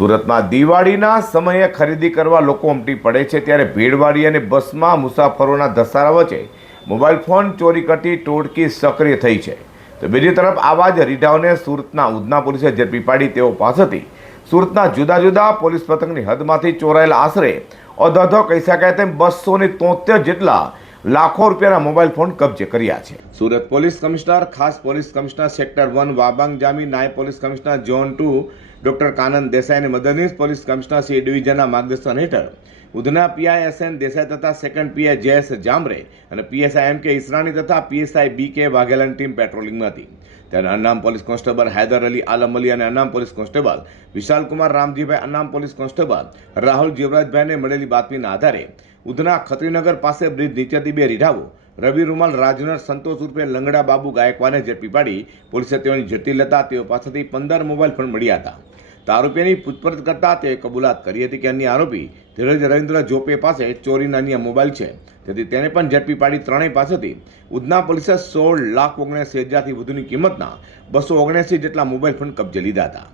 સુરતમાં દિવાળીના સમયે ખરીદી કરવા લોકો ઉમટી પડે છે, ત્યારે ભીડવાડી અને બસમાં મુસાફરોના ધસારા વચ્ચે મોબાઈલ ફોન ચોરી કરતી ટોળકી સક્રિય થઈ છે. તો બીજી તરફ આવા જ રીઢાઓને સુરતના ઉધના પોલીસે ઝડપી પાડી તેઓ પાસેથી સુરતના જુદા જુદા પોલીસ પથકની હદમાંથી ચોરાયેલા આશરે અધધો કહી શકાય તેમ 273 જેટલા લાખો રૂપિયાના મોબાઈલ ફોન કબજે કર્યા છે. સુરત પોલીસ કમિશનર, ખાસ પોલીસ કમિશનર સેક્ટર 1 વાબાંગ જામી, નાયબ police commissioner zone 2 doctor Kanan Desai અને મદદનીશ પોલીસ કમિશનર સી ડિવિઝનના માર્ગદર્શન હેઠળ ઉધના પીઆઈ એસએન દેસાઈ તથા સેકન્ડ પીઆઈ જેએસ જામરે અને પીએસઆઈ એમ કે ઈસરાણી તથા પીએસઆઈ બી કે વાઘેલાની ટીમ પેટ્રોલિંગમાં હતી. ત્યારે અનામ પોલીસ કોન્સ્ટેબલ હૈદર અલી આલમ અલી અને અનામ પોલીસ કોન્સ્ટેબલ વિશાલકુમાર રામજીભાઈ, અનામ પોલીસ કોન્સ્ટેબલ રાહુલ જીવરાજભાઈને મળેલી બાતમીના આધારે ઉધના ખત્રીનગર પાસે બ્રિજ નીચેથી બે રીઢાઓ રવિ રૂમાલ રાજનર સંતોષ ઉર્ફે લંગડા બાબુ ગાયકવાડને ઝડપી પાડી પોલીસે તેઓની ઝડપી લેતા તેઓ પાસેથી 15 મોબાઈલ ફોન મળ્યા હતા. તો આરોપીની પૂછપરછ કરતા તેઓએ કબૂલાત કરી હતી કે અન્ય આરોપી ધીરજ રવિન્દ્ર જોપે પાસે ચોરીના અન્ય મોબાઈલ છે, તેથી તેને પણ ઝડપી પાડી ત્રણેય પાસેથી ઉધના પોલીસે 16,79,000થી વધુની કિંમતના 279 જેટલા મોબાઈલ ફોન કબજે લીધા હતા.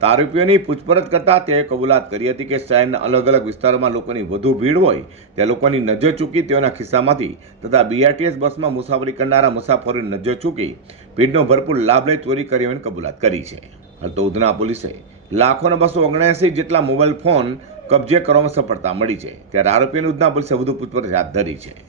તો આરોપીઓની પૂછપરછ કરતા તેઓએ કબૂલાત કરી હતી કે શહેરના અલગ અલગ વિસ્તારોમાં લોકોની વધુ ભીડ હોય ત્યાં લોકોની નજર ચૂકી તેઓના ખિસ્સામાંથી તથા બીઆરટીએસ બસમાં મુસાફરી કરનારા મુસાફરોની નજર ચૂકી ભીડનો ભરપૂર લાભ લઈ ચોરી કરી હોવાની કબૂલાત કરી છે. હાલ તો ઉધના પોલીસે લાખોના 279 જેટલા મોબાઈલ ફોન કબજે કરવામાં સફળતા મળી છે. ત્યારે આરોપીઓની ઉધના પોલીસે વધુ પૂછપરછ હાથ ધરી છે.